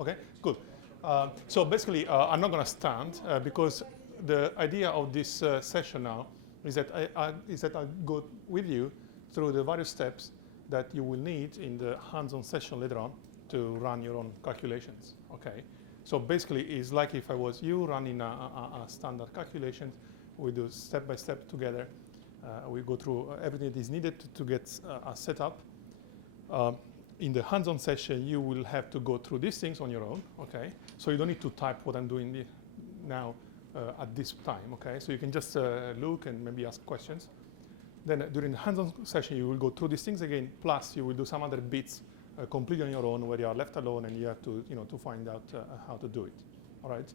Okay, good. So basically, I'm not going to stand because the idea of this session now is that I'll go with you through the various steps that you will need in the hands-on session later on to run your own calculations. Okay. So basically, it's like if I was you running a standard calculation. We do step by step together. We go through everything that is needed to get a setup. In the hands-on session, you will have to go through these things on your own, okay? So you don't need to type what I'm doing now at this time, okay? So you can just look and maybe ask questions. Then during the hands-on session, you will go through these things again, plus you will do some other bits completely on your own where you are left alone and you have to, to find out how to do it, all right?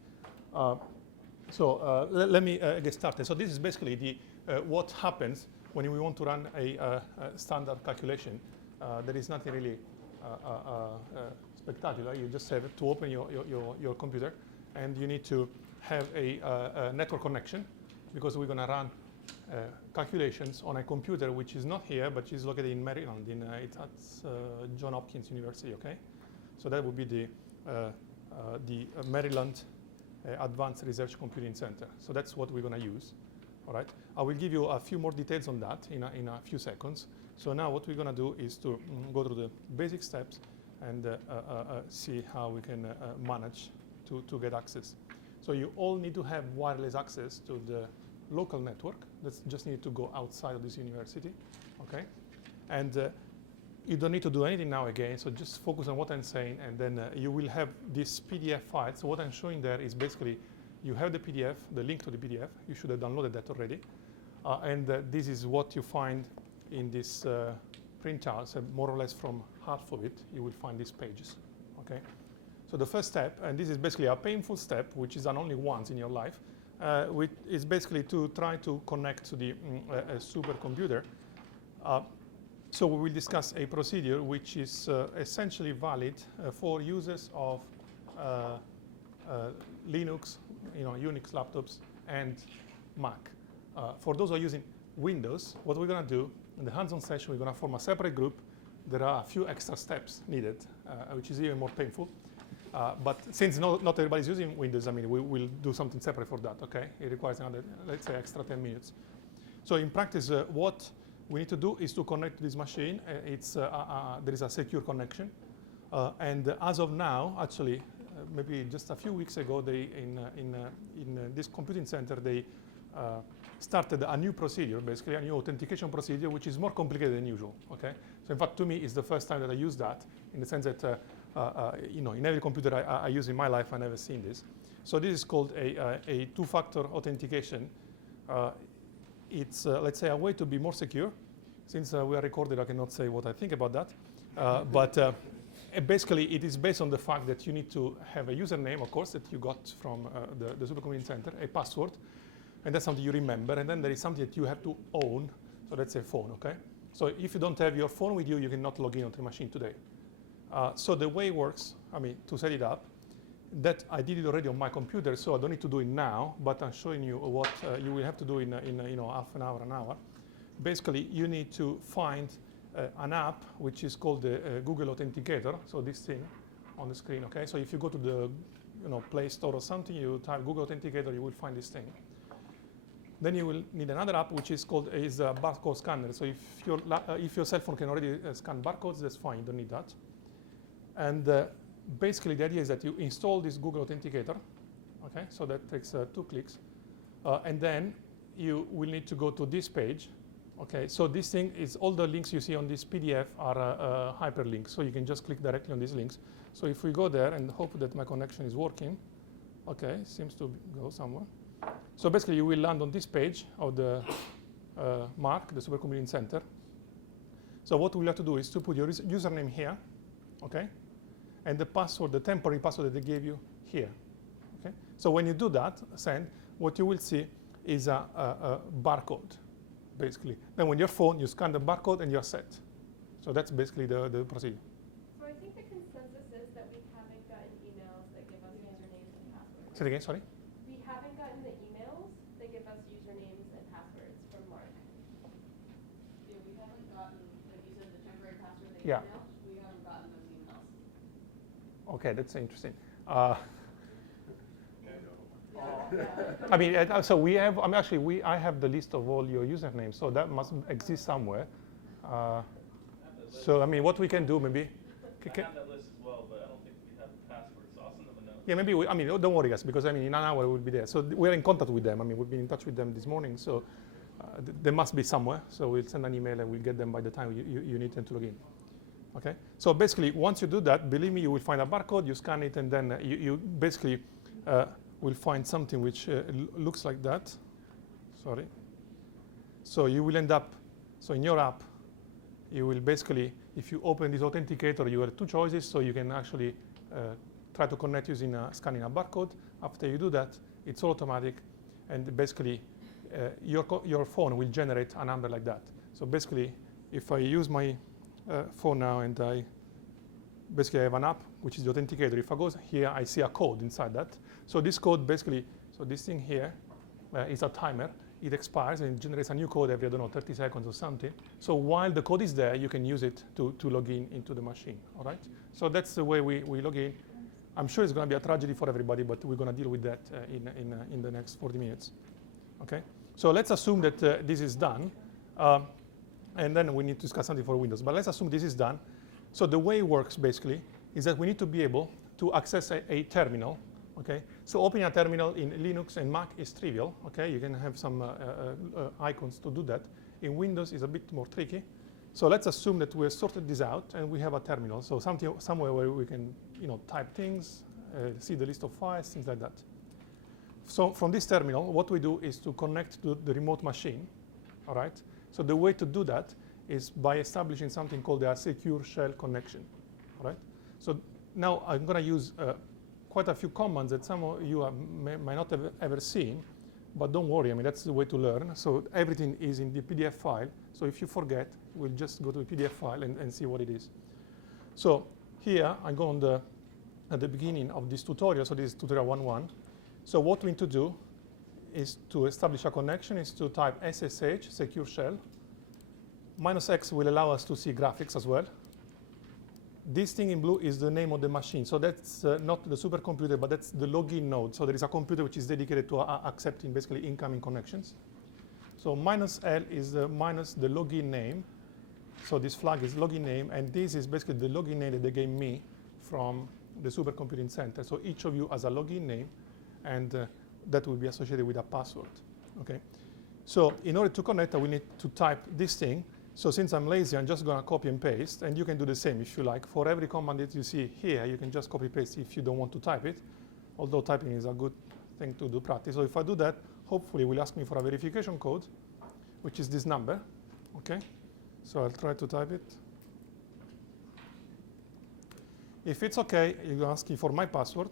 So let me get started. So this is basically what happens when we want to run a standard calculation. There is nothing really spectacular. You just have to open your computer, and you need to have a network connection because we're going to run calculations on a computer which is not here, but is located in Maryland. It's at Johns Hopkins University. Okay, so that would be the Maryland Advanced Research Computing Center. So that's what we're going to use. All right. I will give you a few more details on that in a few seconds. So now what we're going to do is to go through the basic steps and see how we can manage to get access. So you all need to have wireless access to the local network. That's just need to go outside of this university. Okay. And you don't need to do anything now again, so just focus on what I'm saying, and then you will have this PDF file. So what I'm showing there is basically you have the PDF, the link to the PDF. You should have downloaded that already. And this is what you find in this printout. So more or less from half of it, you will find these pages. Okay. So the first step, and this is basically a painful step, which is done only once in your life, which is basically to try to connect to the supercomputer. So we will discuss a procedure which is essentially valid for users of Linux, Unix laptops, and Mac. For those who are using Windows, what we're going to do in the hands-on session, we're going to form a separate group. There are a few extra steps needed, which is even more painful. But since not everybody is using Windows, I mean, we will do something separate for that. Okay, it requires another, let's say, extra 10 minutes. So in practice, what we need to do is to connect to this machine. There is a secure connection. And as of now, actually, maybe just a few weeks ago, in this computing center, they started a new procedure, basically a new authentication procedure, which is more complicated than usual. Okay, so in fact, to me, it's the first time that I use that, in the sense that in every computer I use in my life, I've never seen this. So this is called a two-factor authentication. It's, let's say, a way to be more secure. Since we are recorded, I cannot say what I think about that. But basically, it is based on the fact that you need to have a username, of course, that you got from the Supercomputing Center, a password, and that's something you remember. And then there is something that you have to own. So that's a phone, okay? So if you don't have your phone with you, you cannot log in onto the machine today. So the way it works, I mean, to set it up, that I did it already on my computer, so I don't need to do it now, but I'm showing you what you will have to do in half an hour. Basically, you need to find an app which is called the Google Authenticator. So this thing on the screen, okay? So if you go to the Play Store or something, you type Google Authenticator, you will find this thing. Then you will need another app which is called a barcode scanner. So if your cell phone can already scan barcodes, that's fine. You don't need that. And basically, the idea is that you install this Google Authenticator. Okay, so that takes 2 clicks, and then you will need to go to this page. Okay, so this thing is all the links you see on this PDF are hyperlinks, so you can just click directly on these links. So if we go there and hope that my connection is working, okay, seems to go somewhere. So basically, you will land on this page of the MARC, the Supercomputing Center. So what we'll have to do is to put your username here, okay, and the password, the temporary password that they gave you here. Okay, so when you do that, send, what you will see is a barcode. Basically. Then when your phone, you scan the barcode and you're set. So that's basically the procedure. So I think the consensus is that we haven't gotten emails that give us usernames and passwords. Say it again, sorry? We haven't gotten the emails that give us usernames and passwords from Mark. Yeah, we haven't gotten, like you said, the temporary password that Yeah. emails. We haven't gotten those emails. Okay, that's interesting. I mean, so we have. I mean, actually, I have the list of all your usernames, so that must exist somewhere. So I mean, what we can do maybe. I have that list as well, but I don't think we have the password, so I'll send them a note. Yeah, maybe. I mean, don't worry, guys, because I mean, in an hour we'll be there. So we're in contact with them. I mean, we've been in touch with them this morning, so they must be somewhere. So we'll send an email and we'll get them by the time you need them to log in. Okay. So basically, once you do that, believe me, you will find a barcode. You scan it, and then you basically will find something which looks like that. Sorry. So you will end up. So in your app, you will basically, if you open this authenticator, you have two choices. So you can actually try to connect using scanning a barcode. After you do that, it's all automatic, and basically your phone will generate a number like that. So basically, if I use my phone now and I basically have an app, which is the authenticator. If I go here, I see a code inside that. So this code basically, so this thing here is a timer. It expires and it generates a new code every, I don't know, 30 seconds or something. So while the code is there, you can use it to log in into the machine, all right? So that's the way we log in. I'm sure it's going to be a tragedy for everybody, but we're going to deal with that in the next 40 minutes, okay? So let's assume that this is done, and then we need to discuss something for Windows. But let's assume this is done. So the way it works, basically, is that we need to be able to access a terminal, okay? So opening a terminal in Linux and Mac is trivial, okay? You can have some icons to do that. In Windows, it's a bit more tricky. So let's assume that we've sorted this out and we have a terminal. So somewhere where we can, type things, see the list of files, things like that. So from this terminal, what we do is to connect to the remote machine, all right? So the way to do that is by establishing something called a secure shell connection, all right? So now I'm going to use quite a few commands that some of you might not have ever seen, but don't worry, I mean, that's the way to learn. So everything is in the PDF file. So if you forget, we'll just go to the PDF file and see what it is. So here, I go at the beginning of this tutorial. So this is tutorial 1.1. So what we need to do is to establish a connection, is to type SSH, secure shell. -X will allow us to see graphics as well. This thing in blue is the name of the machine. So that's not the supercomputer, but that's the login node. So there is a computer which is dedicated to accepting basically incoming connections. So -L is minus the login name. So this flag is login name, and this is basically the login name that they gave me from the supercomputing center. So each of you has a login name, and that will be associated with a password. Okay. So in order to connect, we need to type this thing. So since I'm lazy, I'm just going to copy and paste, and you can do the same if you like. For every command that you see here, you can just copy paste if you don't want to type it, although typing is a good thing to do practice. So if I do that, hopefully it will ask me for a verification code, which is this number. Okay. So I'll try to type it. If it's okay, you're asking for my password.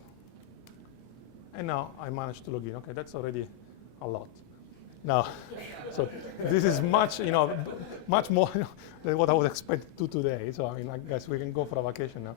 And now I managed to log in. Okay, that's already a lot. Now, so this is much, much more than what I was expected to do today. So I mean, I guess we can go for a vacation now.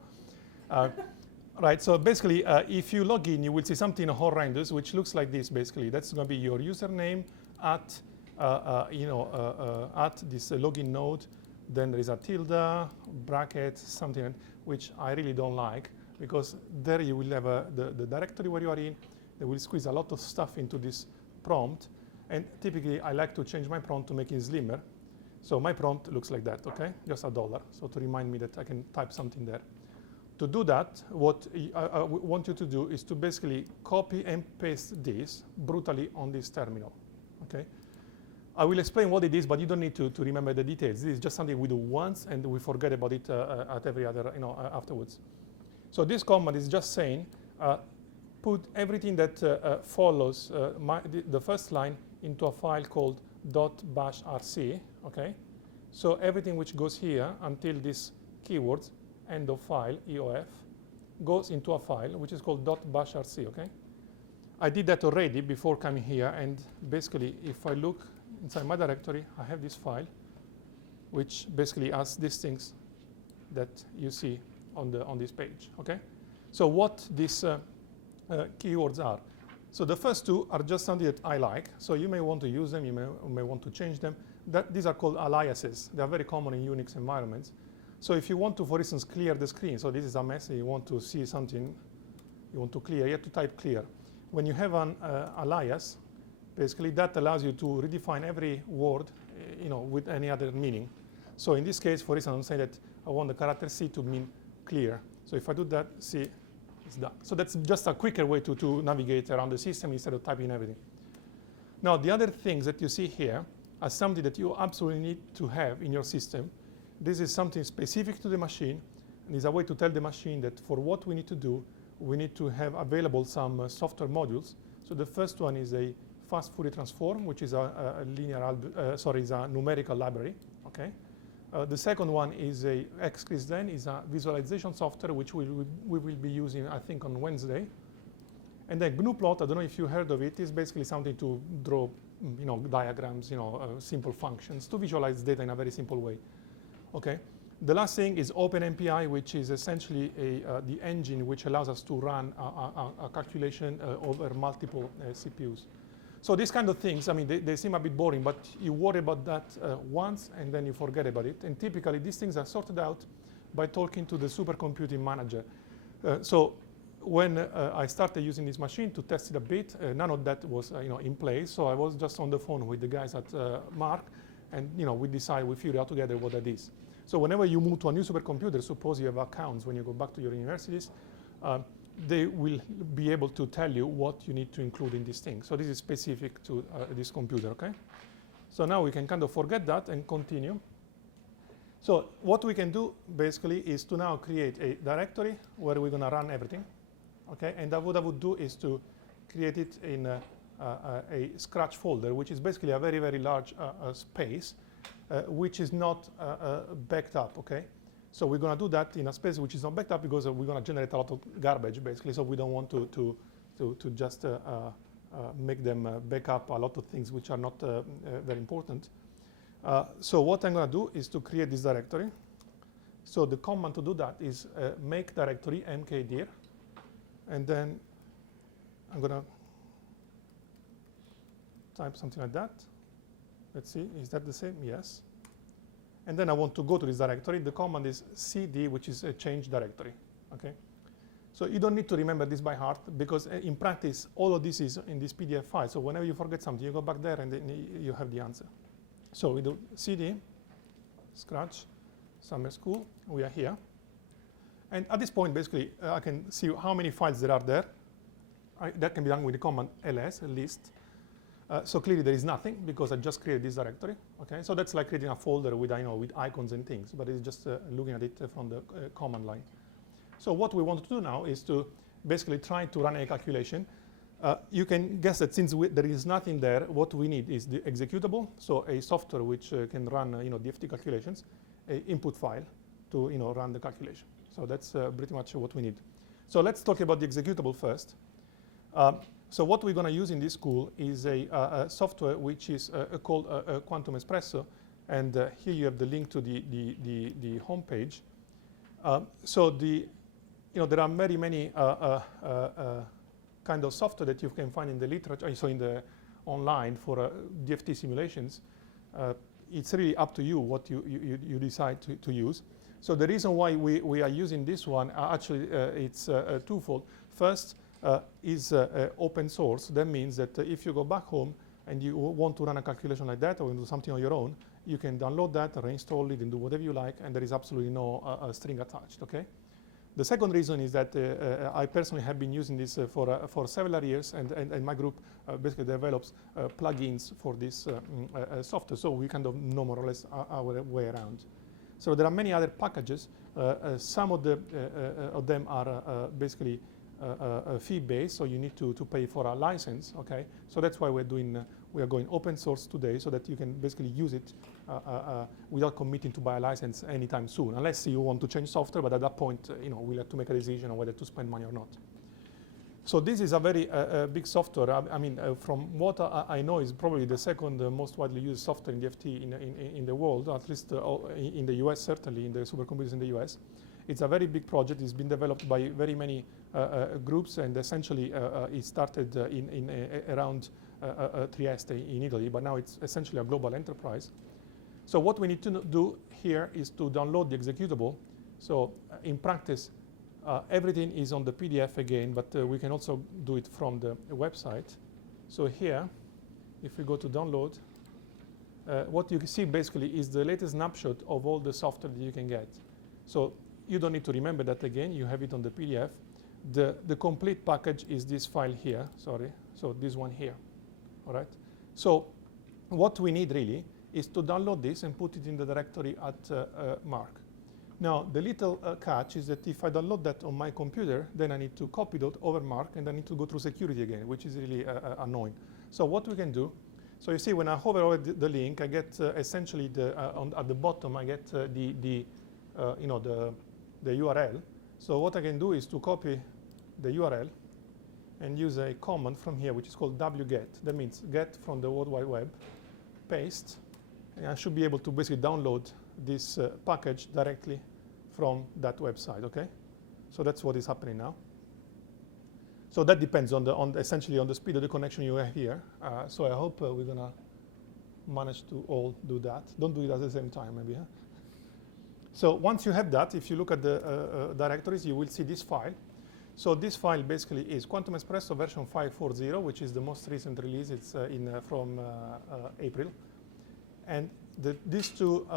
Right. So basically, if you log in, you will see something horrendous, which looks like this. Basically, that's going to be your username at, at this login node. Then there is a tilde, bracket, something which I really don't like, because there you will have the directory where you are in. They will squeeze a lot of stuff into this prompt. And typically, I like to change my prompt to make it slimmer. So my prompt looks like that, okay? Just $1. So to remind me that I can type something there. To do that, what I want you to do is to basically copy and paste this brutally on this terminal, okay? I will explain what it is, but you don't need to remember the details. This is just something we do once, and we forget about it at every other, afterwards. So this command is just saying, put everything that follows the first line into a file called .bashrc, okay? So everything which goes here until this keyword, end of file, EOF, goes into a file which is called .bashrc, okay? I did that already before coming here, and basically if I look inside my directory, I have this file which basically has these things that you see on this page, okay? So what these keywords are. So the first two are just something that I like. So you may want to use them, you may want to change them. These are called aliases. They are very common in Unix environments. So if you want to, for instance, clear the screen, so this is a mess, you want to see something, you want to clear, you have to type clear. When you have an alias, basically that allows you to redefine every word, with any other meaning. So in this case, for instance, I'm saying that I want the character C to mean clear. So if I do that, C is done. So that's just a quicker way to navigate around the system instead of typing everything. Now, the other things that you see here are something that you absolutely need to have in your system. This is something specific to the machine, and is a way to tell the machine that for what we need to do, we need to have available some software modules. So the first one is a fast Fourier transform, which is a numerical library. Okay. The second one is a XCrisDen, is a visualization software which we will be using, I think, on Wednesday. And then GNUplot, I don't know if you heard of it, is basically something to draw, diagrams, simple functions to visualize data in a very simple way. Okay. The last thing is OpenMPI, which is essentially the engine which allows us to run a calculation over multiple CPUs. So these kind of things, I mean, they seem a bit boring, but you worry about that once and then you forget about it. And typically, these things are sorted out by talking to the supercomputing manager. So when I started using this machine to test it a bit, none of that was in place. So I was just on the phone with the guys at Mark, and we figure out together what that is. So whenever you move to a new supercomputer, suppose you have accounts when you go back to your universities, they will be able to tell you what you need to include in this thing. So this is specific to this computer, okay? So now we can kind of forget that and continue. So what we can do basically is to now create a directory where we're gonna run everything, okay? And what I would do is to create it in a Scratch folder, which is basically a very, very large space, which is not backed up, okay? So we're going to do that in a space which is not backed up because we're going to generate a lot of garbage, basically. So we don't want to just make them back up a lot of things which are not very important. So what I'm going to do is to create this directory. So the command to do that is make directory mkdir, and then I'm going to type something like that. Let's see, is that the same? Yes. And then I want to go to this directory. The command is cd, which is a change directory. Okay. So you don't need to remember this by heart because in practice, all of this is in this PDF file. So whenever you forget something, you go back there and then you have the answer. So we do cd, Scratch, summer school. We are here. And at this point, basically, I can see how many files there are there. That can be done with the command ls, list. So clearly there is nothing because I just created this directory. Okay, so that's like creating a folder with with icons and things, but it's just looking at it from the command line. So what we want to do now is to basically try to run a calculation. You can guess that since there is nothing there, what we need is the executable, so a software which can run DFT calculations, a input file to run the calculation. So that's pretty much what we need. So let's talk about the executable first. So what we're going to use in this school is a software which is called Quantum Espresso, and here you have the link to the home page. So there are very many kind of software that you can find in the literature, so in the online for DFT simulations. It's really up to you what you decide to use. So the reason why we are using this one, actually it's twofold. First, is open source. That means that if you go back home and you want to run a calculation like that or do something on your own, you can download that, reinstall it, and do whatever you like, and there is absolutely no string attached, okay? The second reason is that I personally have been using this for several years, and my group basically develops plugins for this software, so we kind of know more or less our way around. So there are many other packages. Some of them are basically fee-based, so you need to pay for a license. Okay, so that's why we are going open source today, so that you can basically use it without committing to buy a license anytime soon, unless you want to change software. But at that point, we'll have to make a decision on whether to spend money or not. So this is a very big software. I mean, from what I know, is probably the second most widely used software in DFT in the world, at least in the US, certainly in the supercomputers in the US. It's a very big project. It's been developed by very many groups, and essentially it started around Trieste in Italy, but now it's essentially a global enterprise. So what we need to do here is to download the executable. So in practice, everything is on the PDF again, but we can also do it from the website. So here, if we go to download, what you can see basically is the latest snapshot of all the software that you can get. So you don't need to remember that again. You have it on the PDF. The complete package is this file here. Sorry. So this one here. All right. So what we need really is to download this and put it in the directory at Mark. Now, the little catch is that if I download that on my computer, then I need to copy that over Mark, and I need to go through security again, which is really annoying. So what we can do, so you see when I hover over the link, I get essentially at the bottom, I get the URL. So what I can do is to copy the URL and use a command from here, which is called wget. That means get from the World Wide Web, paste, and I should be able to basically download this package directly from that website. Okay, so that's what is happening now. So that depends essentially on the speed of the connection you have here. So I hope we're gonna manage to all do that. Don't do it at the same time, maybe. Huh? So once you have that, if you look at the directories, you will see this file. So this file basically is Quantum Espresso version 5.4.0, which is the most recent release. It's from April. And these two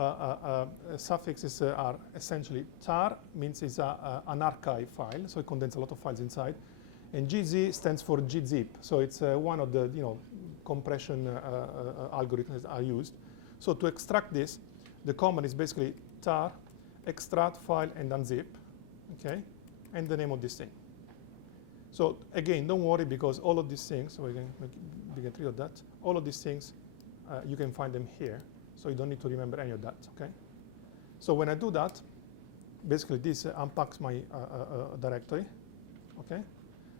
suffixes are essentially tar, means it's an archive file, so it contains a lot of files inside. And GZ stands for gzip, so it's one of the compression algorithms that are used. So to extract this, the command is basically tar, extract file, and unzip, okay, and the name of this thing. So again, don't worry, because all of these things, so we can get rid of that. All of these things, you can find them here, so you don't need to remember any of that, okay? So when I do that, basically this unpacks my directory, okay?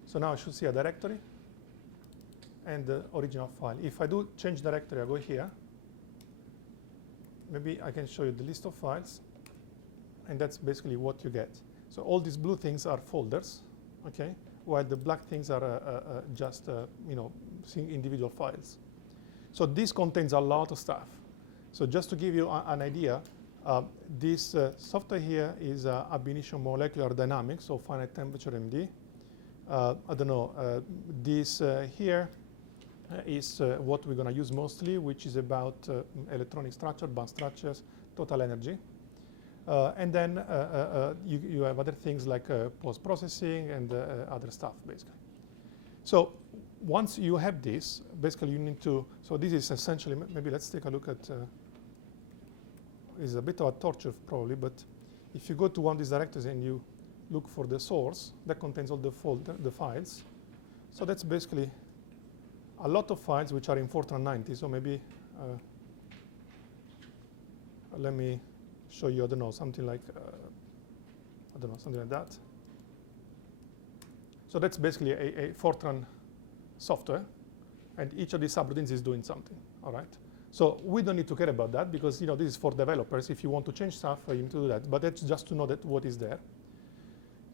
So now I should see a directory and the original file. If I do change directory, I go here. Maybe I can show you the list of files, and that's basically what you get. So all these blue things are folders, okay, while the black things are just individual files. So this contains a lot of stuff. So just to give you an idea, this software here is ab initio molecular dynamics, so finite temperature MD. I don't know, this here is what we're going to use mostly, which is about electronic structure, band structures, total energy. And then you have other things like post-processing and other stuff, basically. So once you have this, basically you need to, so this is essentially, maybe let's take a look at, it's a bit of a torture probably, but if you go to one of these directories and you look for the source, that contains all the files. So that's basically a lot of files which are in Fortran 90. So maybe, let me show you, I don't know, something like, something like that. So that's basically a Fortran software, and each of these subroutines is doing something, all right? So we don't need to care about that, because this is for developers. If you want to change stuff, you need to do that, but that's just to know that what is there.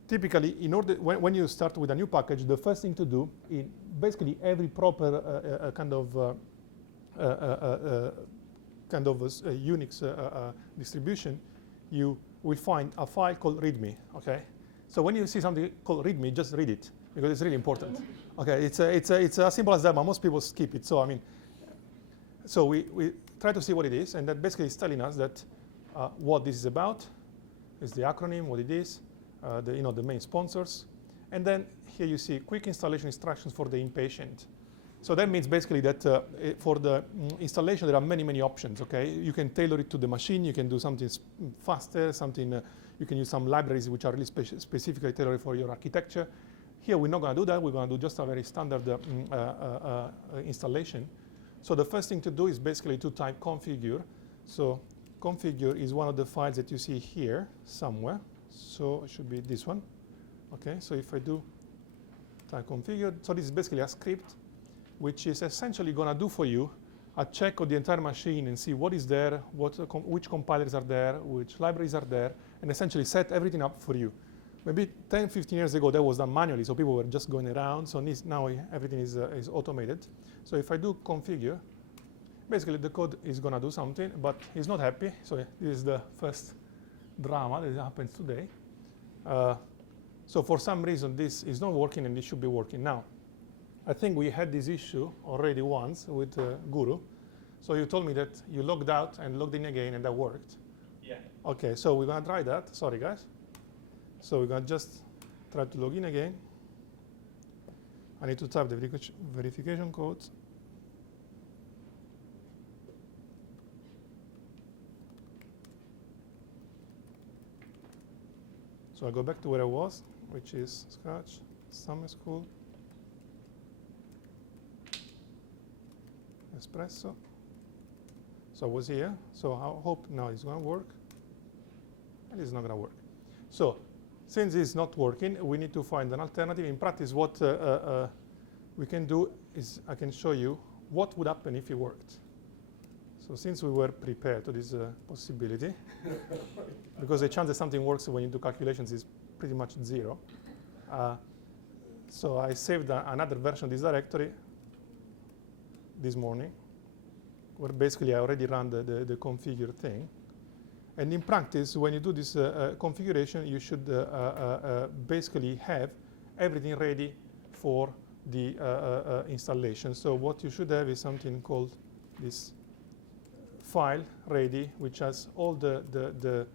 Typically, in order when you start with a new package, the first thing to do in basically every proper kind of Unix distribution, you will find a file called README. Okay, so when you see something called README, just read it, because it's really important. Okay, it's as simple as that, but most people skip it. So I mean, so we try to see what it is, and that basically is telling us that what this is about, is the acronym, what it is. The main sponsors, and then here you see quick installation instructions for the impatient. So that means basically that for the installation there are many options. Okay, you can tailor it to the machine. You can do something faster, something. You can use some libraries which are really specifically tailored for your architecture. Here we're not going to do that. We're going to do just a very standard installation. So the first thing to do is basically to type configure. So configure is one of the files that you see here somewhere. So it should be this one. Okay, so if I do type configure, so this is basically a script which is essentially going to do for you a check of the entire machine and see what is there, which compilers are there, which libraries are there, and essentially set everything up for you. Maybe 10, 15 years ago, that was done manually, so people were just going around. So now everything is automated. So if I do configure, basically the code is going to do something, but he's not happy. So this is the first drama that happens today. So for some reason, this is not working, and this should be working now. I think we had this issue already once with Guru. So you told me that you logged out and logged in again, and that worked. Yeah. OK, so we're going to try that. Sorry, guys. So we're going to just try to log in again. I need to type the verification code. So I go back to where I was, which is Scratch, Summer School, Espresso. So I was here. So I hope now it's going to work. And it's not going to work. So since it's not working, we need to find an alternative. In practice, what we can do is I can show you what would happen if it worked. So since we were prepared to this possibility, because the chance that something works when you do calculations is pretty much 0. So I saved another version of this directory this morning, where basically I already ran the configure thing. And in practice, when you do this configuration, you should basically have everything ready for the installation. So what you should have is something called this file ready, which has all the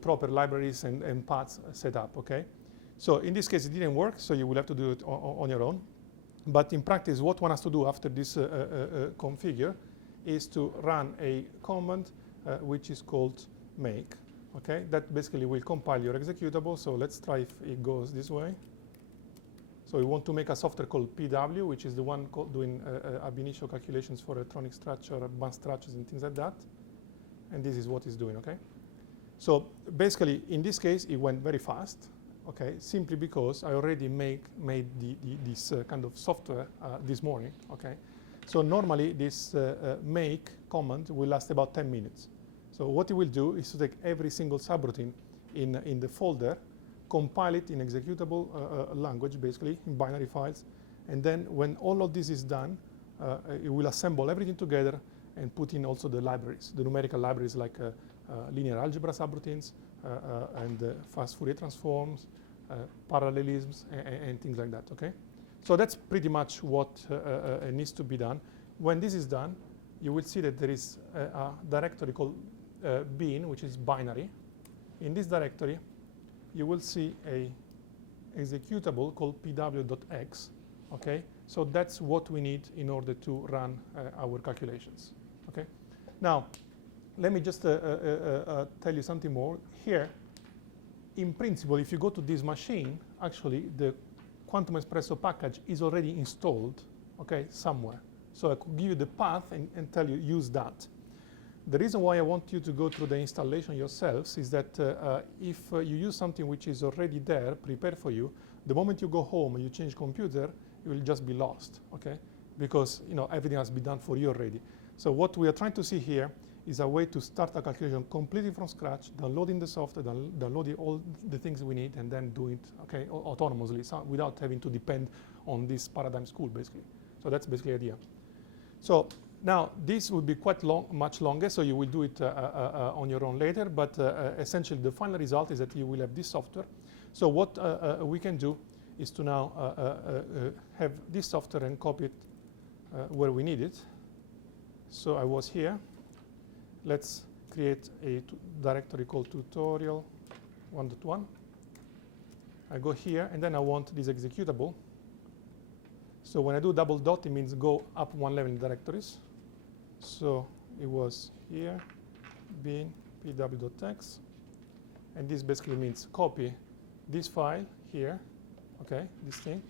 proper libraries and paths set up. Okay. So in this case, it didn't work, so you will have to do it on your own. But in practice, what one has to do after this configure is to run a command which is called make. Okay, that basically will compile your executable. So let's try if it goes this way. So we want to make a software called PW, which is the one doing ab initio calculations for electronic structure, advanced structures, and things like that. And this is what it's doing. Okay. So basically, in this case, it went very fast. Okay, simply because I already made this kind of software this morning. Okay. So normally this make command will last about 10 minutes. So what it will do is to take every single subroutine in the folder, compile it in executable language, basically in binary files, and then when all of this is done, it will assemble everything together and put in also the libraries, the numerical libraries like linear algebra subroutines and fast Fourier transforms, parallelisms, and things like that. Okay, so that's pretty much what needs to be done. When this is done, you will see that there is a directory called bin, which is binary. In this directory, you will see a executable called pw.x. Okay, so that's what we need in order to run our calculations. Okay, now let me just tell you something more here. In principle, if you go to this machine, actually the Quantum Espresso package is already installed, okay, somewhere. So I could give you the path and tell you use that. The reason why I want you to go through the installation yourselves is that if you use something which is already there, prepared for you, the moment you go home and you change computer, you will just be lost, okay? Because everything has been done for you already. So what we are trying to see here is a way to start a calculation completely from scratch, downloading the software, downloading all the things we need, and then do it, okay, autonomously, so without having to depend on this Paradim school, basically. So that's basically the idea. So now this would be quite much longer, so you will do it on your own later. But essentially, the final result is that you will have this software. So what we can do is to now have this software and copy it where we need it. So I was here. Let's create a directory called tutorial 1.1. I go here, and then I want this executable. So when I do double dot, it means go up one level in directories. So it was here, bin pw.x. And this basically means copy this file here, okay, this thing,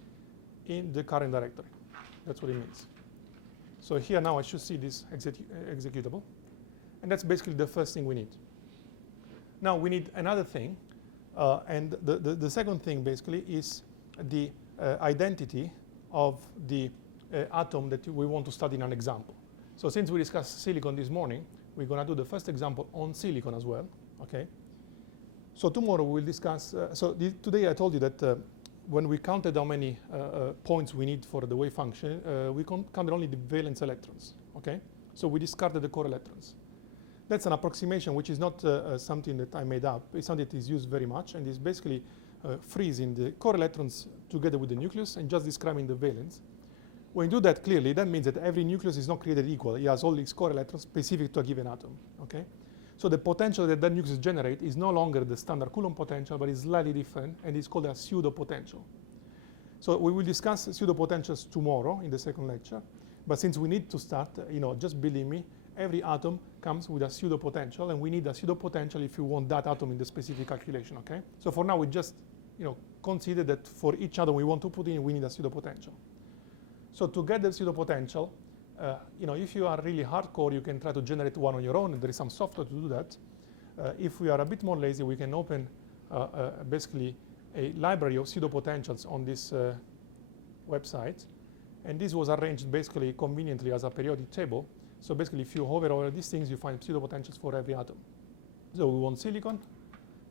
in the current directory. That's what it means. So here now I should see this executable. And that's basically the first thing we need. Now we need another thing. And the second thing basically is the identity of the atom that we want to study in an example. So since we discussed silicon this morning, we're going to do the first example on silicon as well. Okay. So tomorrow we'll discuss. Today I told you that when we counted how many points we need for the wave function, we counted only the valence electrons. Okay. So we discarded the core electrons. That's an approximation which is not something that I made up. It's something that is used very much, and is basically freezing the core electrons together with the nucleus and just describing the valence. When you do that clearly, that means that every nucleus is not created equal. It has all these core electrons specific to a given atom. Okay? So the potential that that nucleus generates is no longer the standard Coulomb potential, but is slightly different, and it's called a pseudo potential. So we will discuss pseudo potentials tomorrow in the second lecture. But since we need to start, just believe me, every atom comes with a pseudo potential, and we need a pseudo potential if you want that atom in the specific calculation. Okay? So for now, we just consider that for each atom we want to put in, we need a pseudo potential. So to get the pseudo potential, if you are really hardcore, you can try to generate one on your own, and there is some software to do that. If we are a bit more lazy, we can open basically a library of pseudo potentials on this website, and this was arranged basically conveniently as a periodic table. So basically, if you hover over these things, you find pseudo potentials for every atom. So we want silicon,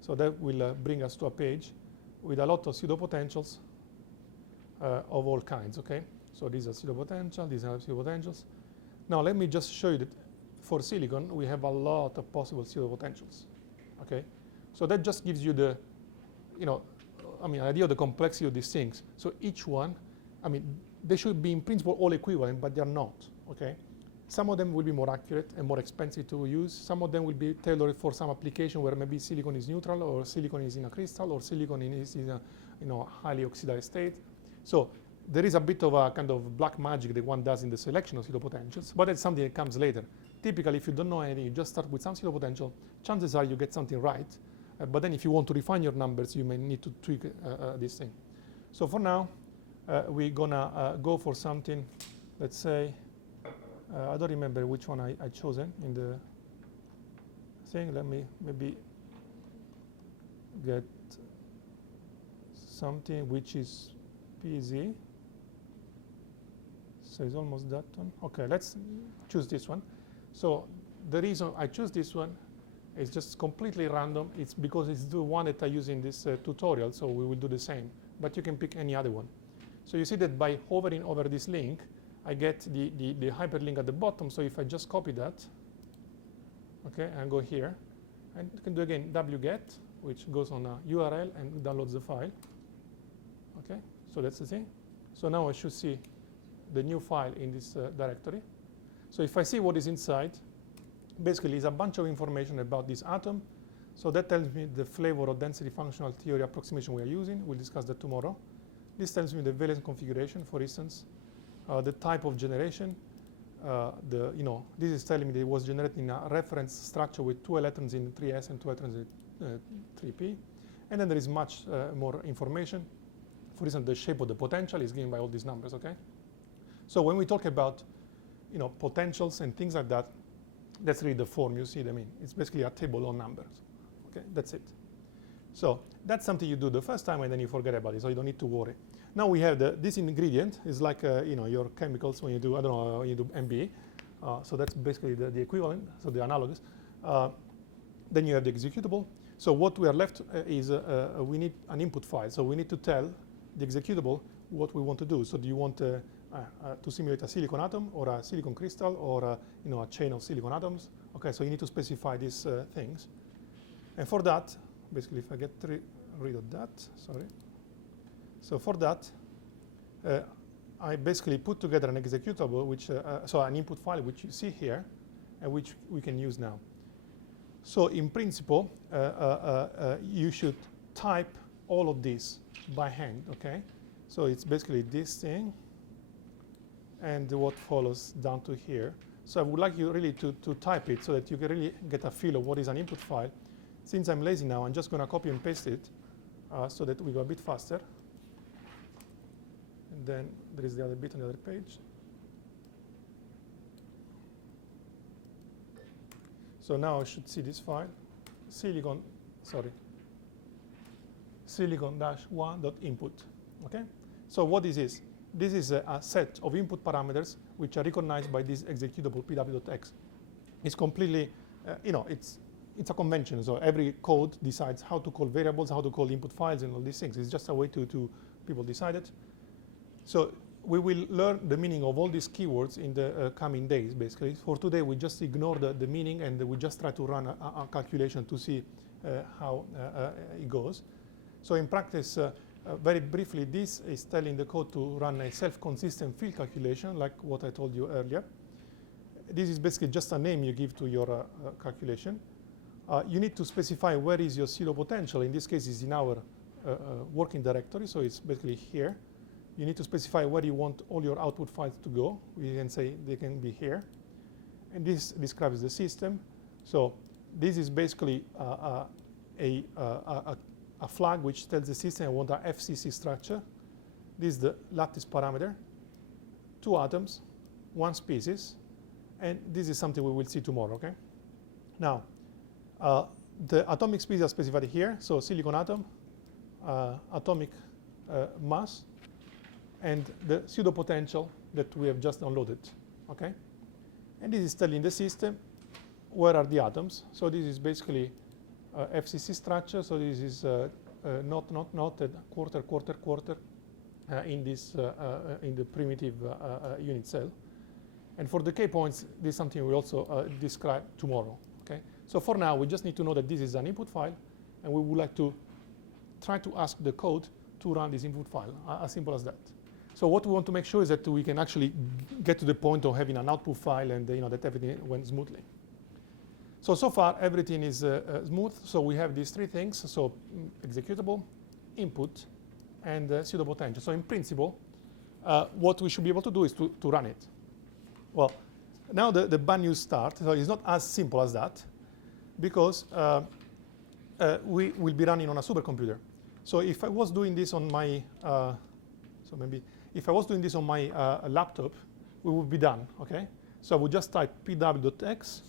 so that will bring us to a page with a lot of pseudo potentials of all kinds. Okay. So these are pseudo potentials, these are pseudo potentials. Now let me just show you that for silicon we have a lot of possible pseudo potentials. Okay, so that just gives you the, idea of the complexity of these things. So each one, they should be in principle all equivalent, but they are not. Okay, some of them will be more accurate and more expensive to use. Some of them will be tailored for some application where maybe silicon is neutral, or silicon is in a crystal, or silicon is in a highly oxidized state. So there is a bit of a kind of black magic that one does in the selection of pseudo potentials, but it's something that comes later. Typically, if you don't know anything, you just start with some pseudo potential. Chances are you get something right, but then if you want to refine your numbers, you may need to tweak this thing. So for now, we're gonna go for something. Let's say I don't remember which one I chosen in the thing. Let me maybe get something which is PZ. So it's almost that one. Okay, let's choose this one. So the reason I choose this one is just completely random. It's because it's the one that I use in this tutorial, so we will do the same. But you can pick any other one. So you see that by hovering over this link, I get the hyperlink at the bottom. So if I just copy that, okay, and go here, and you can do again wget, which goes on a URL and downloads the file. Okay, so that's the thing. So now I should see the new file in this directory. So if I see what is inside, basically it's a bunch of information about this atom. So that tells me the flavor of density functional theory approximation we are using. We'll discuss that tomorrow. This tells me the valence configuration, for instance, the type of generation. This is telling me that it was generated in a reference structure with 2 electrons in 3s and 2 electrons in 3p. And then there is much more information. For instance, the shape of the potential is given by all these numbers. Okay. So when we talk about potentials and things like that, that's really the form you see them in. It's basically a table of numbers. Okay, that's it. So that's something you do the first time, and then you forget about it, so you don't need to worry. Now we have this ingredient is like your chemicals when you do when you do MBA. So that's basically the equivalent, so the analogous. Then you have the executable. So what we are left is we need an input file. So we need to tell the executable what we want to do. So do you want to simulate a silicon atom, or a silicon crystal, or a chain of silicon atoms? Okay, so you need to specify these things. And for that, basically, if I get rid of that, sorry. So for that, I basically put together an executable, which so an input file, which you see here, and which we can use now. So in principle, you should type all of this by hand. Okay, so it's basically this thing and what follows down to here. So I would like you really to type it so that you can really get a feel of what is an input file. Since I'm lazy now, I'm just going to copy and paste it so that we go a bit faster. And then there is the other bit on the other page. So now I should see this file, silicon-1.input. Okay. So what is this? This is a set of input parameters which are recognized by this executable pw.x. It's completely, it's a convention. So every code decides how to call variables, how to call input files, and all these things. It's just a way to people decide it. So we will learn the meaning of all these keywords in the coming days, basically. For today, we just ignore the meaning, and we just try to run a calculation to see how it goes. So in practice, very briefly, this is telling the code to run a self-consistent field calculation, like what I told you earlier. This is basically just a name you give to your calculation. You need to specify where is your pseudo potential. In this case, it's in our working directory, so it's basically here. You need to specify where you want all your output files to go. We can say they can be here. And this describes the system. So this is basically a flag which tells the system I want a FCC structure. This is the lattice parameter, 2 atoms, 1 species, and this is something we will see tomorrow, okay? Now, the atomic species are specified here, so silicon atom, atomic mass, and the pseudo potential that we have just downloaded, okay? And this is telling the system where are the atoms. So this is basically FCC structure. So this is not, and quarter, quarter, quarter in this in the primitive unit cell. And for the K points, this is something we also describe tomorrow. Okay. So for now, we just need to know that this is an input file, and we would like to try to ask the code to run this input file. As simple as that. So what we want to make sure is that we can actually get to the point of having an output file, and that everything went smoothly. So far, everything is smooth. So we have these 3 things. So executable, input, and pseudo potential. So in principle, what we should be able to do is to run it. Well, now the bad news starts. So it's not as simple as that, because we will be running on a supercomputer. So if I was doing this on my, if I was doing this on my laptop, we would be done, okay? So I would just type pw.x,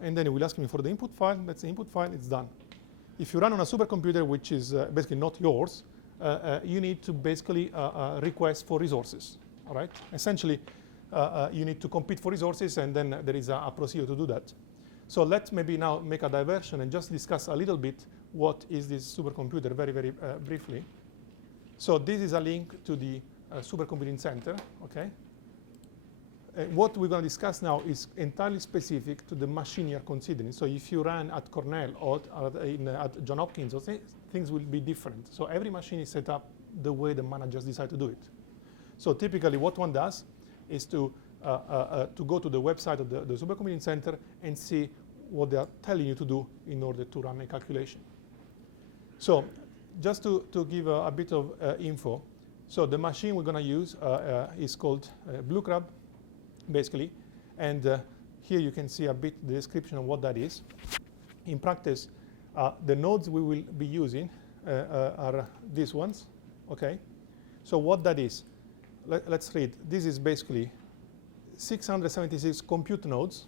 and then it will ask me for the input file. That's the input file, it's done. If you run on a supercomputer, which is basically not yours, you need to basically request for resources, all right? Essentially, you need to compete for resources, and then there is a procedure to do that. So let's maybe now make a diversion and just discuss a little bit what is this supercomputer very, very briefly. So this is a link to the supercomputing center, okay? What we're going to discuss now is entirely specific to the machine you're considering. So if you run at Cornell or at Johns Hopkins, things will be different. So every machine is set up the way the managers decide to do it. So typically what one does is to go to the website of the supercomputing center and see what they are telling you to do in order to run a calculation. So just to give a bit of info, so the machine we're going to use is called Blue Crab, basically. And here you can see a bit the description of what that is. In practice, the nodes we will be using are these ones, okay? So what that is, let's read. This is basically 676 compute nodes.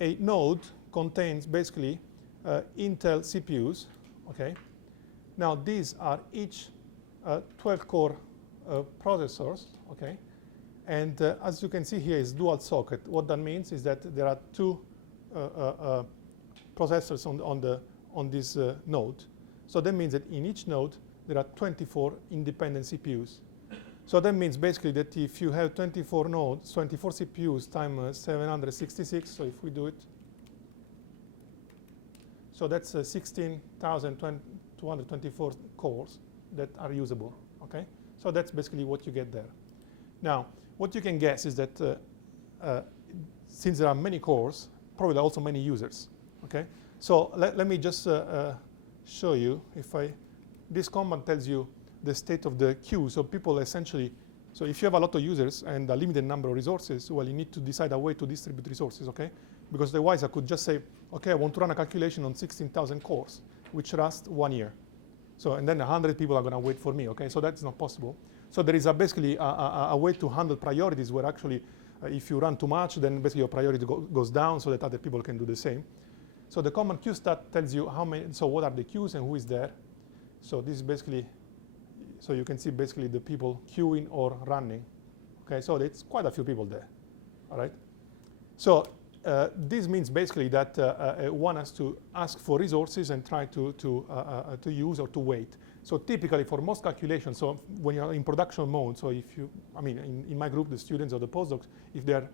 A node contains basically Intel CPUs, okay? Now these are each 12-core processors, okay? And as you can see here is dual socket. What that means is that there are 2 processors on this node. So that means that in each node there are 24 independent CPUs. So that means basically that if you have 24 nodes, 24 CPUs times 766, so if we do it, so that's 16,224 cores that are usable, okay? So that's basically what you get there. Now, what you can guess is that since there are many cores, probably there are also many users, okay? So let me just show you. This command tells you the state of the queue. So people essentially, so if you have a lot of users and a limited number of resources, well, you need to decide a way to distribute resources, okay? Because otherwise I could just say, okay, I want to run a calculation on 16,000 cores, which last 1 year. So, and then 100 people are going to wait for me, okay? So that's not possible. So there is basically a way to handle priorities where actually if you run too much, then basically your priority goes down so that other people can do the same. So the command queuestat tells you how many, so what are the queues and who is there. So this is basically, so you can see basically the people queuing or running. Okay, so it's quite a few people there, all right? So this means basically that one has to ask for resources and try to use or to wait. So typically for most calculations, so when you're in production mode, so if you, I mean, in my group, the students or the postdocs, if they're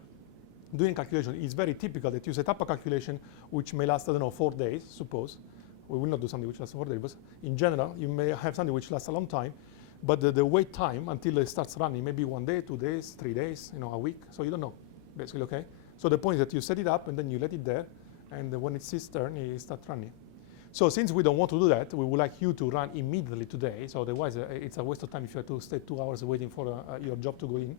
doing calculation, it's very typical that you set up a calculation which may last, I don't know, 4 days, suppose. We will not do something which lasts 4 days, but in general, you may have something which lasts a long time, but the wait time until it starts running may be 1 day, 2 days, 3 days, a week, so you don't know, basically, okay? So the point is that you set it up and then you let it there, and when it's its turn, it starts running. So since we don't want to do that, we would like you to run immediately today, so otherwise it's a waste of time if you have to stay 2 hours waiting for your job to go in.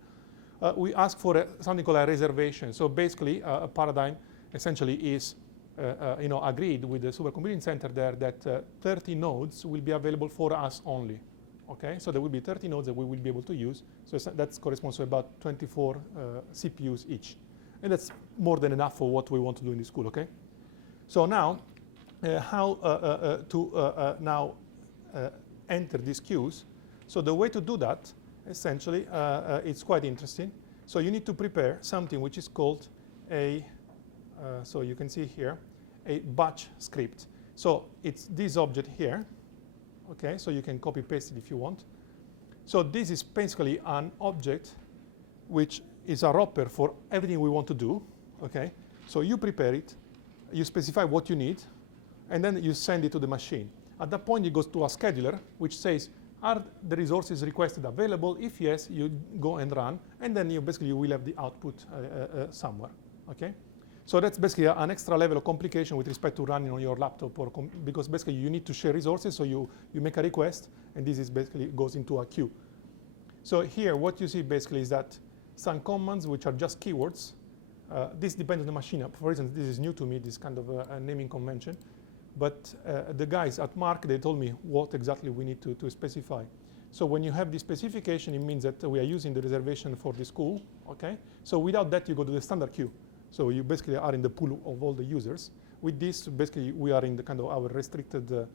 We ask for something called a reservation. So basically, a Paradim essentially is agreed with the supercomputing center there that 30 nodes will be available for us only. Okay, so there will be 30 nodes that we will be able to use. So that corresponds to about 24 CPUs each. And that's more than enough for what we want to do in the school, okay? So now, how to now enter these queues. So the way to do that, essentially, it's quite interesting. So you need to prepare something which is called a, so you can see here, a batch script. So it's this object here. Okay, so you can copy paste it if you want. So this is basically an object which is a wrapper for everything we want to do. Okay, so you prepare it, you specify what you need, and then you send it to the machine. At that point, it goes to a scheduler which says, are the resources requested available? If yes, you go and run, and then you will have the output somewhere. Okay. So that's basically an extra level of complication with respect to running on your laptop, or because basically you need to share resources. So you make a request, and this is basically goes into a queue. So here, what you see basically is that some commands which are just keywords. This depends on the machine. For instance, this is new to me, this kind of a naming convention. But the guys at Mark, they told me what exactly we need to specify. So when you have this specification, it means that we are using the reservation for the school. Okay. So without that, you go to the standard queue. So you basically are in the pool of all the users. With this, basically, we are in the kind of our restricted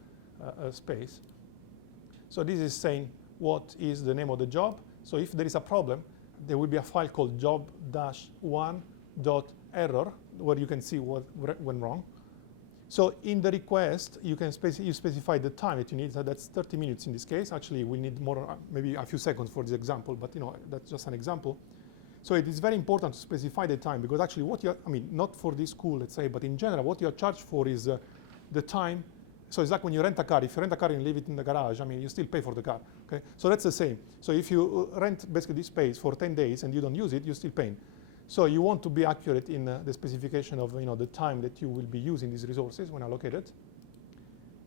space. So this is saying what is the name of the job. So if there is a problem, there will be a file called job-1.error where you can see what went wrong. So in the request, you can specify the time that you need. So that's 30 minutes in this case. Actually, we need more, maybe a few seconds for this example, but that's just an example. So it is very important to specify the time, because actually what you are, not for this school, let's say, but in general, what you are charged for is the time. So it's like when you rent a car. If you rent a car and leave it in the garage, you still pay for the car. Okay? So that's the same. So if you rent basically this space for 10 days and you don't use it, you're still paying. So you want to be accurate in the specification of the time that you will be using these resources when allocated.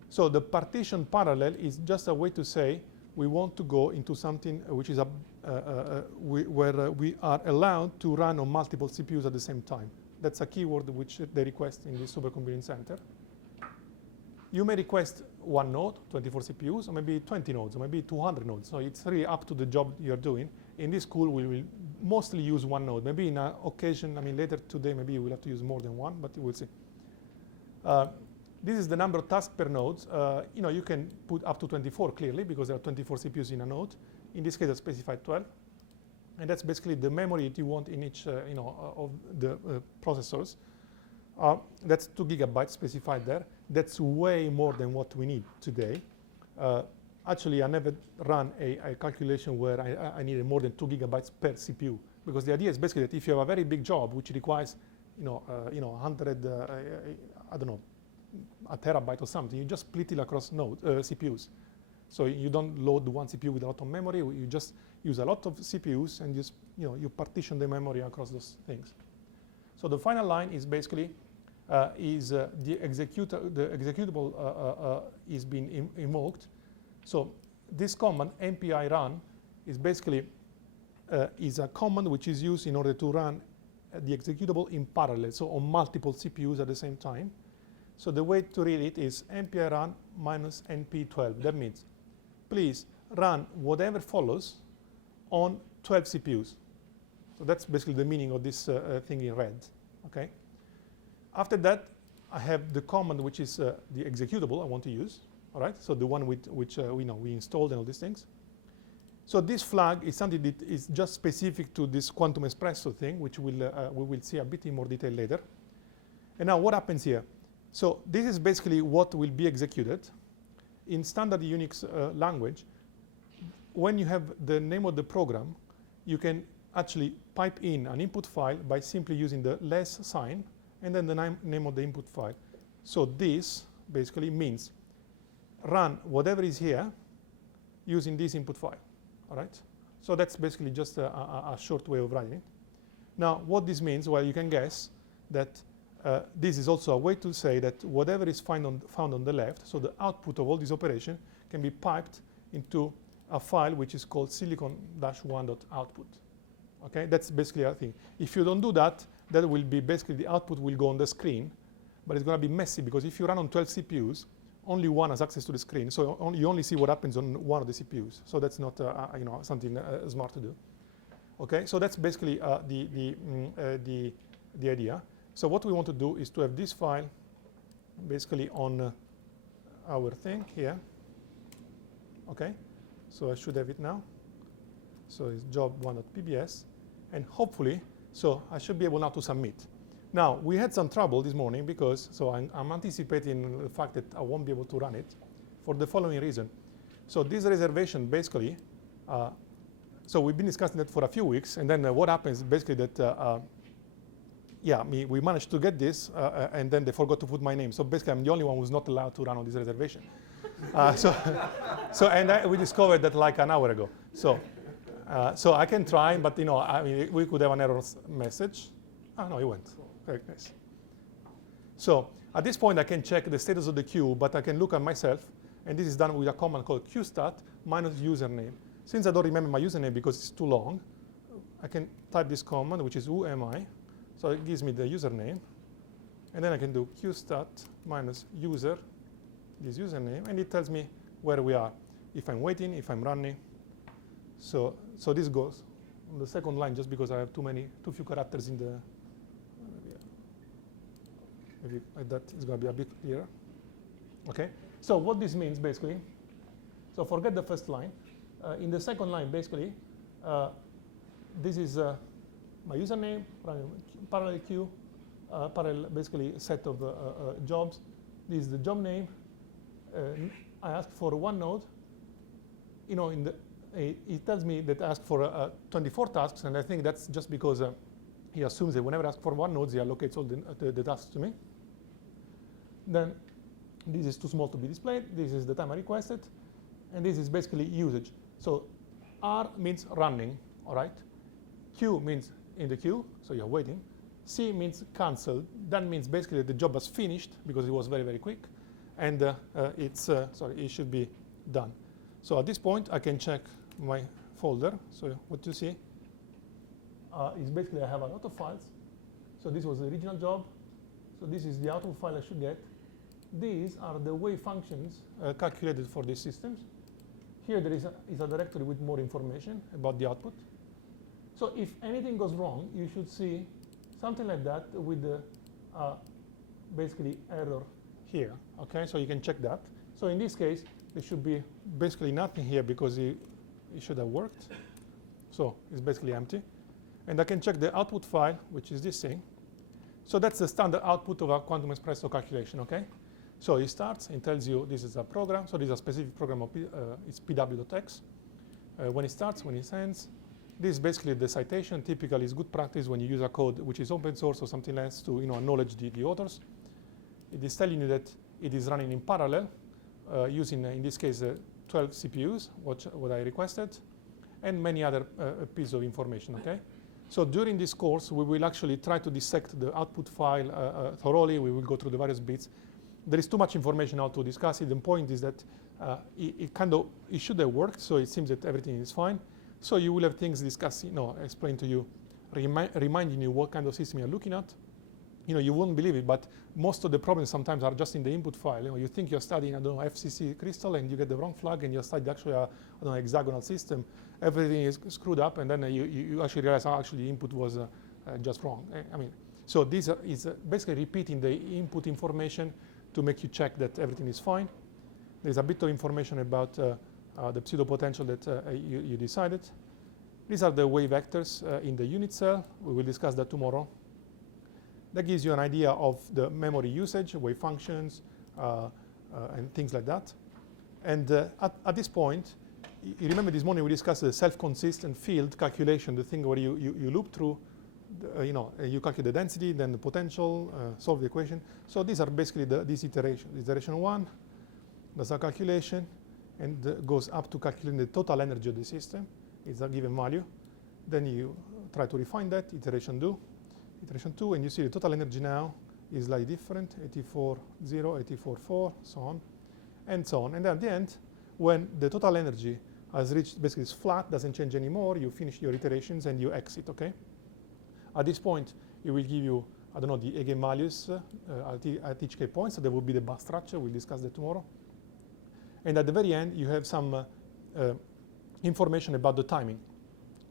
So the partition parallel is just a way to say we want to go into something which is where we are allowed to run on multiple CPUs at the same time. That's a keyword which they request in the supercomputing center. You may request one node, 24 CPUs, or maybe 20 nodes, or maybe 200 nodes. So it's really up to the job you're doing. In this school, we will mostly use one node. Maybe in an occasion, later today, maybe we'll have to use more than one, but we'll see. This is the number of tasks per node. You can put up to 24 clearly, because there are 24 CPUs in a node. In this case, I specified 12. And that's basically the memory that you want in each of the processors. That's 2 gigabytes specified there. That's way more than what we need today. Actually, I never ran a calculation where I needed more than 2 gigabytes per CPU, because the idea is basically that if you have a very big job which requires 100, I don't know, a terabyte or something, you just split it across CPUs. So you don't load one CPU with a lot of memory. You just use a lot of CPUs and just you partition the memory across those things. So the final line is basically the executable is being invoked. So this command mpi run is basically is a command which is used in order to run the executable in parallel, so on multiple CPUs at the same time. So the way to read it is mpi run minus np12. That means please run whatever follows on 12 CPUs. So that's basically the meaning of this thing in red. Okay. After that, I have the command which is the executable I want to use. All right. So the one with which we installed and all these things. So this flag is something that is just specific to this quantum espresso thing, which we will see a bit in more detail later. And now what happens here? So this is basically what will be executed. in standard Unix language, when you have the name of the program, you can actually pipe in an input file by simply using the less sign and then the name of the input file. So this basically means run whatever is here using this input file. All right? So that's basically just a short way of running it. Now, what this means, well, you can guess that this is also a way to say that whatever is found on the left, so the output of all this operation, can be piped into a file which is called silicon-1.output. Okay, that's basically a thing. If you don't do that, that will be basically the output will go on the screen, but it's going to be messy because if you run on 12 CPUs, only one has access to the screen, so you only see what happens on one of the CPUs. So that's not something smart to do. Okay, so that's basically the idea. So what we want to do is to have this file basically on our thing here. Okay, so I should have it now. So it's job1.pbs, and hopefully, so I should be able now to submit. Now, we had some trouble this morning because, so I'm anticipating the fact that I won't be able to run it for the following reason. So this reservation basically, so we've been discussing that for a few weeks, and then what happens basically that, we managed to get this, and then they forgot to put my name. So basically, I'm the only one who's not allowed to run on this reservation. We discovered that like an hour ago. So I can try, but we could have an error message. Oh no, it went. Very nice. So at this point, I can check the status of the queue, but I can look at myself, and this is done with a command called qstat minus username. Since I don't remember my username because it's too long, I can type this command, which is who am I. So it gives me the username, and then I can do qstat minus user, this username, and it tells me where we are, if I'm waiting, if I'm running. So this goes on the second line just because I have too few characters in the. Maybe like that is going to be a bit clearer. Okay. So what this means basically. So forget the first line. In the second line, basically, this is my username, parallel queue, parallel basically set of jobs. This is the job name. I ask for one node. It tells me that I asked for 24 tasks, and I think that's just because he assumes that whenever I ask for one node, he allocates all the tasks to me. Then this is too small to be displayed. This is the time I requested, and this is basically usage. So R means running, all right? Q means in the queue, so you're waiting. C means cancelled. That means basically that the job was finished because it was very, very quick, and it should be done. So at this point, I can check my folder. So what you see is basically I have a lot of files. So this was the original job. So this is the output file I should get. These are the wave functions calculated for these systems. Here there is a directory with more information about the output. So if anything goes wrong, you should see something like that with the basically error here. Okay, so you can check that. So in this case, there should be basically nothing here because it should have worked. So it's basically empty. And I can check the output file, which is this thing. So that's the standard output of a quantum espresso calculation, okay? So it starts and tells you this is a program. So this is a specific program of it's pw.x. When it starts, when it ends, this is basically the citation. Typically, it's good practice when you use a code which is open source or something else to acknowledge the authors. It is telling you that it is running in parallel using, in this case, 12 CPUs, what I requested, and many other pieces of information, okay? So during this course, we will actually try to dissect the output file thoroughly. We will go through the various bits. There is too much information now to discuss it. The point is that it should have worked, so it seems that everything is fine. So you will have things discussed, explained to you, reminding you what kind of system you're looking at. You won't believe it, but most of the problems sometimes are just in the input file. You think you're studying, FCC crystal, and you get the wrong flag, and you're studying actually a hexagonal system. Everything is screwed up, and then you actually realize how actually the input was just wrong. So this is basically repeating the input information to make you check that everything is fine. There's a bit of information about the pseudo potential that you decided. These are the wave vectors in the unit cell. We will discuss that tomorrow. That gives you an idea of the memory usage, wave functions, and things like that. And at this point, you remember this morning we discussed the self-consistent field calculation, the thing where you loop through, you calculate the density, then the potential, solve the equation. So these are basically these iterations. Iteration 1 does a calculation and goes up to calculating the total energy of the system. It's a given value. Then you try to refine that, iteration 2, and you see the total energy now is like different, 84.0, 84.4, so on, and so on. And then at the end, when the total energy has reached, basically it's flat, doesn't change anymore, you finish your iterations and you exit, okay? At this point, it will give you, I don't know, the eigenvalues at each k point, so there will be the bus structure, we'll discuss that tomorrow. And at the very end, you have some information about the timing.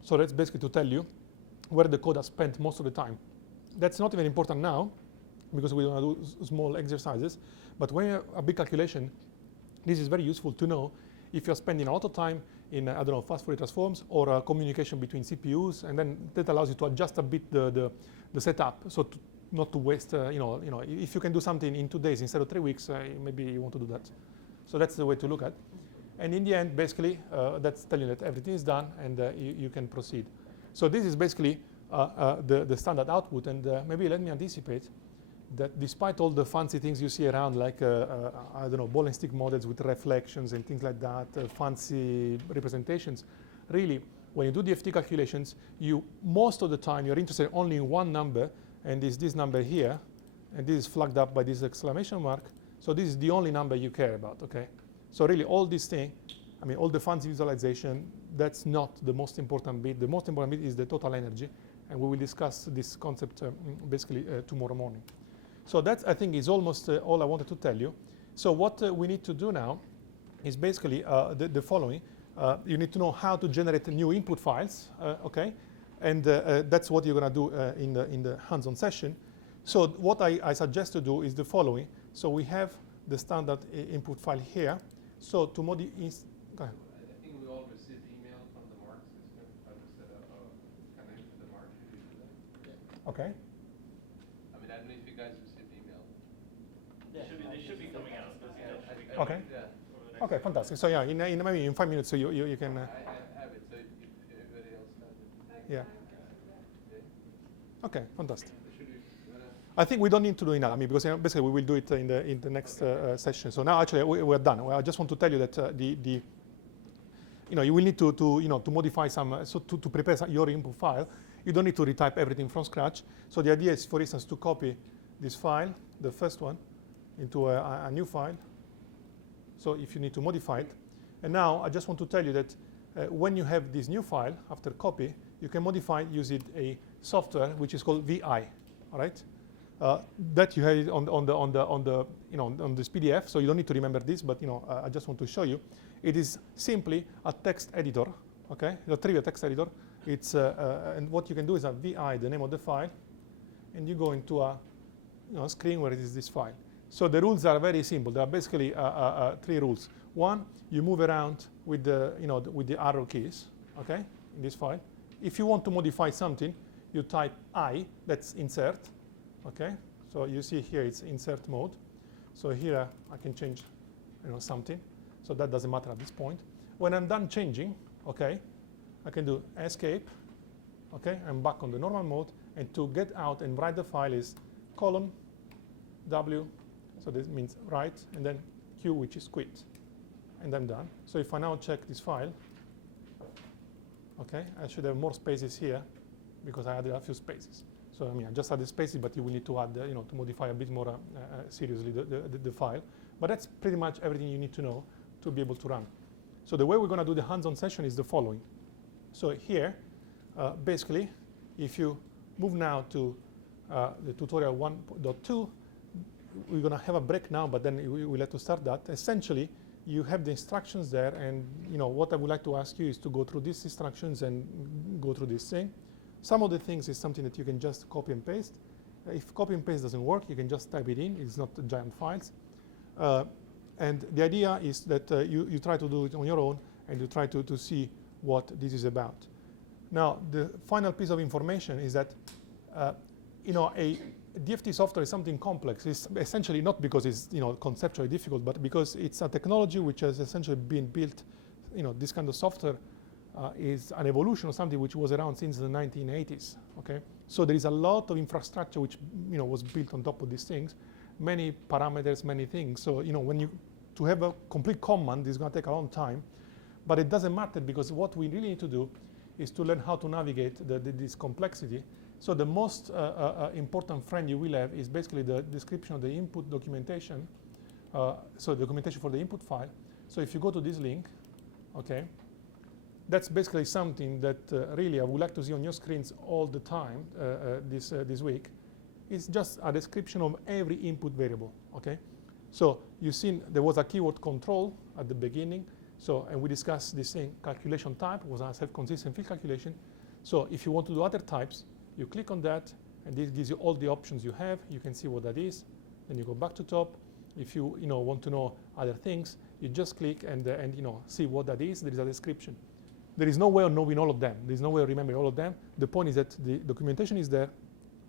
So that's basically to tell you where the code has spent most of the time. That's not even important now, because we want to do small exercises. But when you have a big calculation, this is very useful to know if you're spending a lot of time in, I don't know, fast Fourier transforms or communication between CPUs, and then that allows you to adjust a bit the setup, so not to waste, if you can do something in 2 days instead of 3 weeks, maybe you want to do that. So that's the way to look at. And in the end, basically, that's telling you that everything is done and you can proceed. So this is basically the standard output, and maybe let me anticipate that despite all the fancy things you see around, like, I don't know, ball and stick models with reflections and things like that, fancy representations, really, when you do DFT calculations, most of the time, you're interested only in one number, and this number here, and this is flagged up by this exclamation mark. So this is the only number you care about, okay? So really, all this thing, I mean, all the fancy visualization, that's not the most important bit. The most important bit is the total energy, and we will discuss this concept basically tomorrow morning. So that, I think, is almost all I wanted to tell you. So what we need to do now is basically the following. You need to know how to generate new input files, okay? And that's what you're going to do in the hands-on session. So what I suggest to do is the following. So we have the standard input file here. So to go ahead. I think we all received email from the Mark system. I just set up a connection to the Mark. Should you do that? Yeah. Okay. I mean, I don't know if you guys received email. They should be coming out. Okay. Yeah. Okay, fantastic. So yeah, maybe in 5 minutes, so you can. I have it. So if everybody else has it. Yeah. Okay, fantastic. Should we? I think we don't need to do it now. I mean, because basically we will do it in the next session. So now actually we're done. Well, I just want to tell you that you will need to modify some, so to prepare your input file. You don't need to retype everything from scratch. So the idea is, for instance, to copy this file, the first one, into a new file. So if you need to modify it. And now I just want to tell you that when you have this new file, after copy, you can modify it using a software which is called VI, all right? That you have it on this PDF, so you don't need to remember this, but I just want to show you. It is simply a text editor, okay? A trivial text editor. It's and what you can do is a VI, the name of the file, and you go into a screen where it is this file. So the rules are very simple. There are basically 3 rules. One, you move around with the arrow keys, okay, in this file. If you want to modify something, you type I, that's insert. Okay, so you see here it's insert mode. So here I can change, something. So that doesn't matter at this point. When I'm done changing, okay, I can do escape. Okay, I'm back on the normal mode. And to get out and write the file is colon W. So this means write, and then Q, which is quit, and I'm done. So if I now check this file, okay, I should have more spaces here because I added a few spaces. So I mean, I just added spaces, but you will need to add, to modify a bit more seriously the file. But that's pretty much everything you need to know to be able to run. So the way we're going to do the hands-on session is the following. So here, basically, if you move now to the tutorial 1.2, we're going to have a break now, but then we'll have to start that. Essentially, you have the instructions there, and what I would like to ask you is to go through these instructions and go through this thing. Some of the things is something that you can just copy and paste. If copy and paste doesn't work, you can just type it in. It's not giant files. And the idea is that you try to do it on your own, and you try to see what this is about. Now, the final piece of information is that DFT software is something complex. It's essentially not because it's conceptually difficult, but because it's a technology which has essentially been built. This kind of software is an evolution of something which was around since the 1980s. Okay, so there is a lot of infrastructure which was built on top of these things, many parameters, many things. So to have a complete command is going to take a long time, but it doesn't matter because what we really need to do is to learn how to navigate this complexity. So the most important friend you will have is basically the description of the input documentation. So documentation for the input file. So if you go to this link, okay, that's basically something that really I would like to see on your screens all the time this week. It's just a description of every input variable, okay? So you've seen there was a keyword control at the beginning. So, and we discussed this thing, calculation type was a self-consistent field calculation. So if you want to do other types, you click on that, and this gives you all the options you have. You can see what that is. Then you go back to top. If you want to know other things, you just click and see what that is. There is a description. There is no way of knowing all of them. There is no way of remembering all of them. The point is that the documentation is there.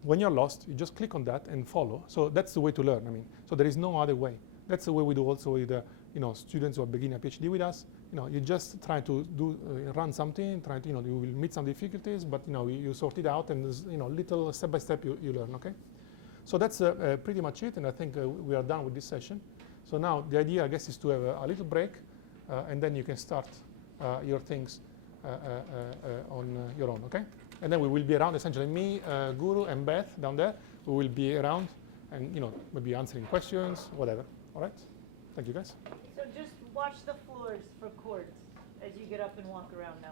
When you're lost, you just click on that and follow. So that's the way to learn. So there is no other way. That's the way we do also with students who are beginning a PhD with us. You just try to run something. Try to you will meet some difficulties, but you sort it out, and there's little step by step you learn. Okay. So that's pretty much it, and I think we are done with this session. So now the idea, I guess, is to have a little break, and then you can start your things on your own. Okay. And then we will be around, essentially me, Guru, and Beth down there. We will be around, and maybe answering questions, whatever. All right. Thank you, guys. So just watch the floors for chords as you get up and walk around now.